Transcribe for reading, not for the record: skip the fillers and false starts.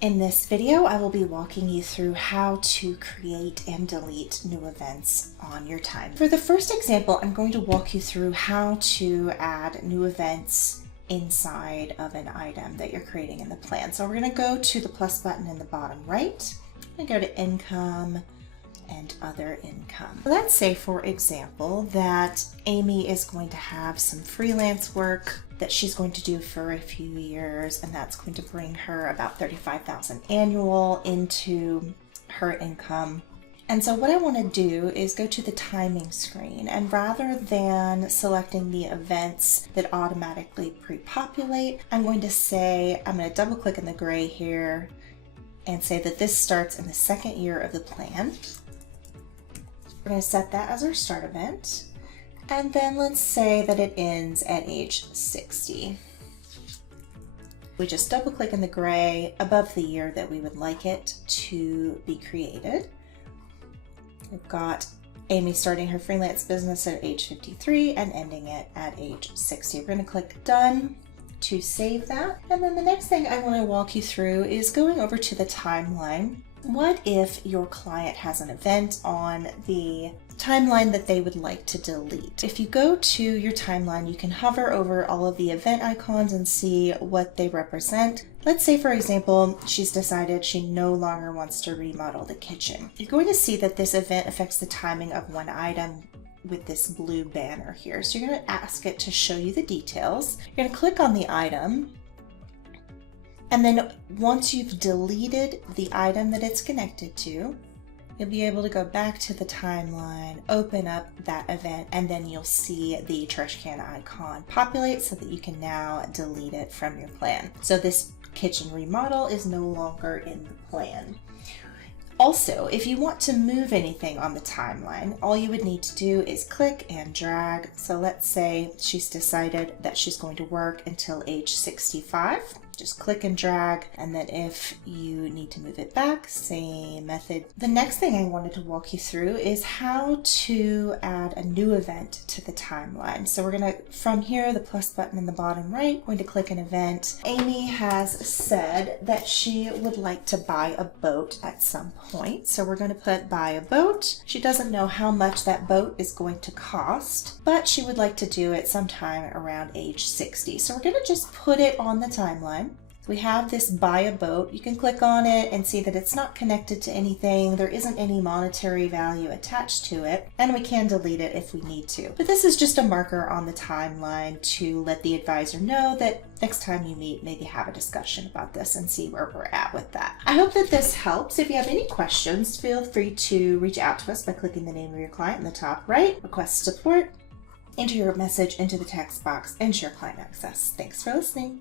In this video, I will be walking you through how to create and delete new events on your time. For the first example, I'm going to walk you through how to add new events inside of an item that you're creating in the plan. So we're going to go to the plus button in the bottom right. I'm going to go to income and other income. Let's say, for example, that Amy is going to have some freelance work that she's going to do for a few years, and that's going to bring her about $35,000 annual into her income. And so what I want to do is go to the timing screen, and rather than selecting the events that automatically pre-populate, I'm going to double click in the gray here and say that this starts in the second year of the plan. We're going to set that as our start event. And then let's say that it ends at age 60. We just double click in the gray above the year that we would like it to be created. We've got Amy starting her freelance business at age 53 and ending it at age 60. We're going to click done to save that. And then the next thing I want to walk you through is going over to the timeline. What if your client has an event on the timeline that they would like to delete? If you go to your timeline, you can hover over all of the event icons and see what they represent. Let's say, for example, she's decided she no longer wants to remodel the kitchen. You're going to see that this event affects the timing of one item with this blue banner here. So you're going to ask it to show you the details. You're going to click on the item. And then once you've deleted the item that it's connected to, you'll be able to go back to the timeline, open up that event, and then you'll see the trash can icon populate so that you can now delete it from your plan. So this kitchen remodel is no longer in the plan. Also, if you want to move anything on the timeline, all you would need to do is click and drag. So let's say she's decided that she's going to work until age 65. Just click and drag, and then if you need to move it back, same method. The next thing I wanted to walk you through is how to add a new event to the timeline. So we're going to, from here, the plus button in the bottom right, going to click an event. Amy has said that she would like to buy a boat at some point. So we're going to put buy a boat. She doesn't know how much that boat is going to cost, but she would like to do it sometime around age 60. So we're going to just put it on the timeline. We have this buy a boat. You can click on it and see that it's not connected to anything. There isn't any monetary value attached to it, and we can delete it if we need to. But this is just a marker on the timeline to let the advisor know that next time you meet, maybe have a discussion about this and see where we're at with that. I hope that this helps. If you have any questions, feel free to reach out to us by clicking the name of your client in the top right, request support, enter your message into the text box, and share client access. Thanks for listening.